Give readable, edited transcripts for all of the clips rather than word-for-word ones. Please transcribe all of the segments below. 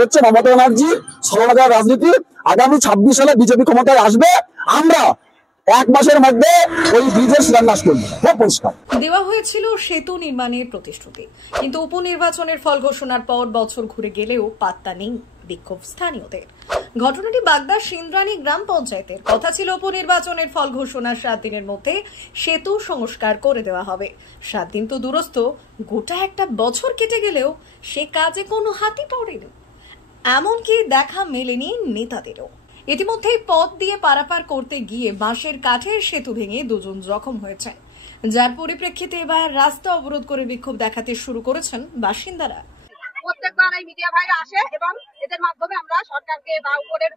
হচ্ছে মমতা ব্যানার্জি সরকার রাজনীতি। আগামী 26 সালে বিজেপি ক্ষমতায় আসবে, আমরা 1 মাসের মধ্যে ওই ব্রিজের শিলান্যাস করবো। পরিষ্কার দেওয়া হয়েছিল সেতু নির্মাণের প্রতিশ্রুতি, কিন্তু উপনির্বাচনের ফল ঘোষণার পর বছর ঘুরে গেলেও পাত্তা নেই বিক্ষোভ স্থানীয়দের। ঘটনাটি বাগদার সিন্দ্রানী গ্রাম পঞ্চায়েতের। কথা ছিল উপনির্বাচনের ফল ঘোষণার 7 দিনের মধ্যে সেতু সংস্কার করে দেওয়া হবে। 7 দিন তো দূরস্থ, গোটা একটা বছর কেটে গেলেও সে কাজে কোনো হাতই পড়েনি, এমনকি দেখা মেলেনি নেতাদেরও। ইতিমধ্যেই পথ দিয়ে পারাপার করতে গিয়ে বাঁশের কাঠের সেতু ভেঙে 2 জন জখম হয়েছে, যার পরিপ্রেক্ষিতে এবার রাস্তা অবরোধ করে বিক্ষোভ দেখাতে শুরু করেছেন বাসিন্দারা। প্রত্যেকবার এই মিডিয়া ভাইরা আসে এবং এদের মাধ্যমে আমরা সরকারকে বা উপরের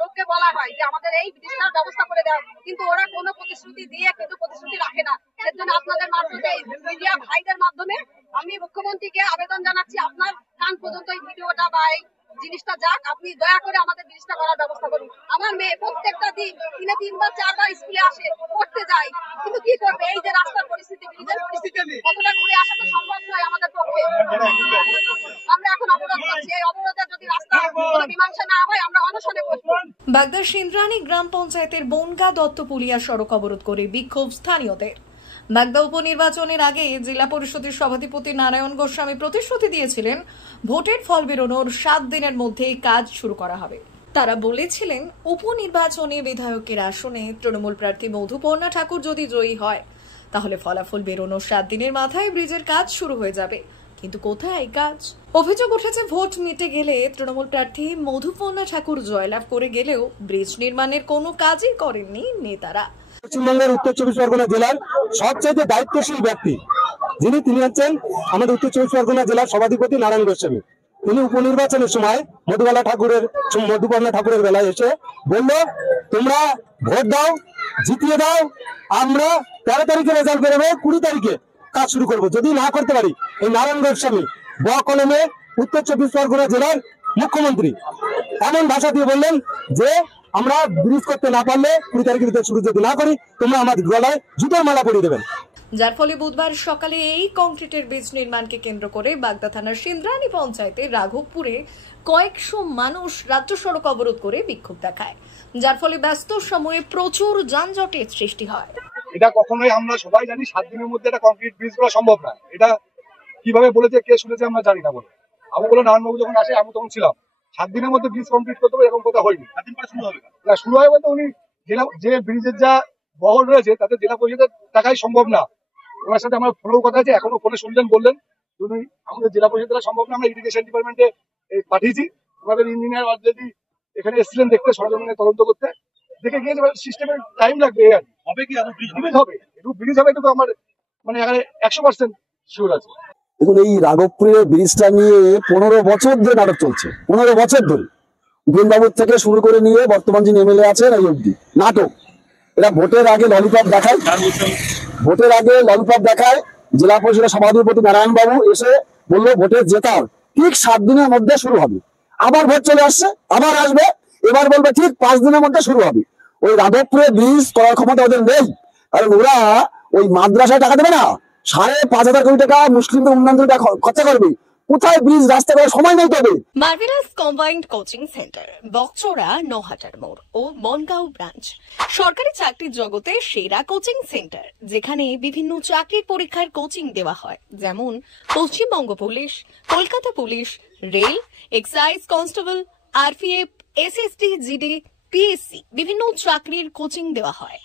লোককে বলা হয় যে আমাদের এই ব্রিজটার ব্যবস্থা করে দেওয়া, কিন্তু ওরা কোনো প্রতিশ্রুতি দিয়ে কিন্তু প্রতিশ্রুতি রাখে না। সেজন্য আপনাদের মাধ্যমে এই মিডিয়া ভাইদের মাধ্যমে আমি মুখ্যমন্ত্রীকে আবেদন জানাচ্ছি, আপনার কান পর্যন্ত এই ভিডিওটা বা এই জিনিসটা যাক, আপনি দয়া করে আমাদের ব্রিজটা করার ব্যবস্থা করুন। আমার মেয়ে প্রত্যেকটা দিন 3-3বার 4বার স্কুলে আসে, পড়তে যায়, কিন্তু কি করবে? এই যে রাস্তার পরিস্থিতি, ব্রিজের পরিস্থিতি, কতটা ঘুরে আসা তো সম্ভব নয় আমাদের পক্ষে। আমরা এখন অবরোধ করছি, এই অবরোধে যদি রাস্তা কোনো মীমাংসা না হয় আমরা অনশনে বসবো। বাগদার সিন্দ্রানী গ্রাম পঞ্চায়েতের বনগা দত্তপুলিয়া সড়ক অবরোধ করে বিক্ষোভ স্থানীয়দের। বাগদা উপনির্বাচনের আগে জেলা পরিষদের সভাধিপতি নারায়ণ গোস্বামী প্রতিশ্রুতি দিয়েছিলেন ভোটের ফল বেরোনোর 7 দিনের মধ্যেই কাজ শুরু করা হবে। তারা বলেছিলেন উপনির্বাচনে বিধায়কের আসনে তৃণমূল প্রার্থী মধুপর্ণা ঠাকুর যদি জয়ী হয় তাহলে ফলাফল বেরোনোর 7 দিনের মাথায় ব্রিজের কাজ শুরু হয়ে যাবে। কিন্তু কোথায় কাজ? অভিযোগ উঠেছে ভোট মিটে গেলে তৃণমূল প্রার্থী মধুপর্ণা ঠাকুর জয়লাভ করে গেলেও ব্রিজ নির্মাণের কোনো কাজই করেননি নেতারা। পশ্চিমবঙ্গের উত্তর 24 পরগনা জেলার সবচেয়ে দায়িত্বশীল ব্যক্তি তিনি হচ্ছেন আমাদের উত্তর 24 পরগনা জেলার সভাধিপতি নারায়ণ গোস্বামী। তিনি উপনির্বাচনের সময় মধুপর্ণা ঠাকুরের বেলায় এসে বলল, তোমরা ভোট দাও, জিতিয়ে দাও, আমরা 13 তারিখে রেজাল্ট বেরোবে, 20 তারিখে কাজ শুরু করবো। যদি না করতে পারি, এই নারায়ণ গোস্বামী কলমে উত্তর 24 পরগনা জেলার মুখ্যমন্ত্রী এমন ভাষা দিয়ে বললেন যে আমরা ব্রিজ করতে না পারলে 20 তারিখের ভিতরে শুরু যদি না করি, তোমরা আমাদের গলায় জুতোর মালা পরিয়ে দেবেন। যার ফলে বুধবার সকালে এই কংক্রিটের ব্রিজ নির্মাণকে কেন্দ্র করে বাগদা থানার সিন্দ্রানী পঞ্চায়েতের রাঘবপুরে কয়েকশো মানুষ রাজ্য সড়ক অবরোধ করে বিক্ষোভ দেখায়, যার ফলে ব্যস্ত সময়ে প্রচুর যানজটের সৃষ্টি হয়। এটা কখনোই আমরা সবাই জানি 7 দিনের মধ্যে একটা কংক্রিট ব্রিজ করা সম্ভব না। এটা কিভাবে বলেছে, কে শুনেছে আমরা জানি না। বলে আমি বলে নারায়ণবাবু যখন আসে, আমি তখন ছিলাম, 7 দিনের মধ্যে ব্রিজ কমপ্লিট করতে হবে এরকম কথা হয়নি। 7 দিন পরে শুরু হবে না, শুরু হয় বলতে উনি যে ব্রিজের যা বহর রয়েছে তাতে জেলা পরিষদের টাকাই সম্ভব না। ওনার সাথে আমার ফোনেও কথা আছে, এখনো ফোনে শুনলেন, বললেন উনি আমাদের জেলা পরিষদের সম্ভব না, আমরা ইরিগেশন ডিপার্টমেন্টে পাঠিয়েছি। ওনাদের ইঞ্জিনিয়ার অলরেডি এখানে এসেছিলেন দেখতে, সরজমিনে তদন্ত করতে, দেখে গিয়েছে সিস্টেমের টাইম লাগবে। হবে কি ব্রিজ হবে, ব্রিজ হবে, এটুকু আমার মানে 100% শিওর আছে। দেখুন, এই রাঘবপুরের ব্রিজটা নিয়ে 15 বছর ধরে নাটক চলছে। 15 বছর ধরে উপেনবাবুর থেকে শুরু করে নিয়ে বর্তমান যিনি এমএলএ আছেন এই অব্দি নাটক। এরা ভোটের আগে ললিপপ দেখায়, জেলা পরিষদের সভাধিপতি নারায়ণ বাবু এসে বললো ভোটের জেতার ঠিক 7 দিনের মধ্যে শুরু হবে। আবার ভোট চলে আসছে, আবার আসবে, এবার বলবে ঠিক 5 দিনের মধ্যে শুরু হবে। ওই রাঘবপুরে ব্রিজ করার ক্ষমতা ওদের নেই, কারণ ওরা ওই মাদ্রাসায় টাকা দেবে না, 5,500 কোটি টাকা মুসলিমদের উন্নয়নের টাকা খরচা করবে, কোথায় ব্রিজ রাস্তা করার সময় নেই। তবে মার্ভেলাস কম্বাইন্ড কোচিং সেন্টার, বকচোরা, নহাটার মোড় ও বনগাঁও ব্রাঞ্চ সরকারি চাকরির জগতে সেরা কোচিং সেন্টার, যেখানে বিভিন্ন চাকরির পরীক্ষার কোচিং দেওয়া হয়, যেমন Paschimbanga police, Kolkata police, rail, excise constable, RPF, SSD, GD, PSC বিভিন্ন চাকরির কোচিং দেওয়া হয়।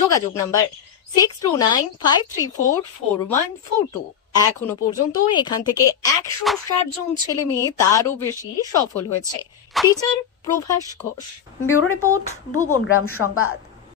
যোগাযোগ নাম্বার 6295344142। এখনো পর্যন্ত এখান থেকে 160 জন ছেলে মেয়ে তারও বেশি সফল হয়েছে। Teacher Prabhas Ghosh. Bureau report, Bhubangram সংবাদ।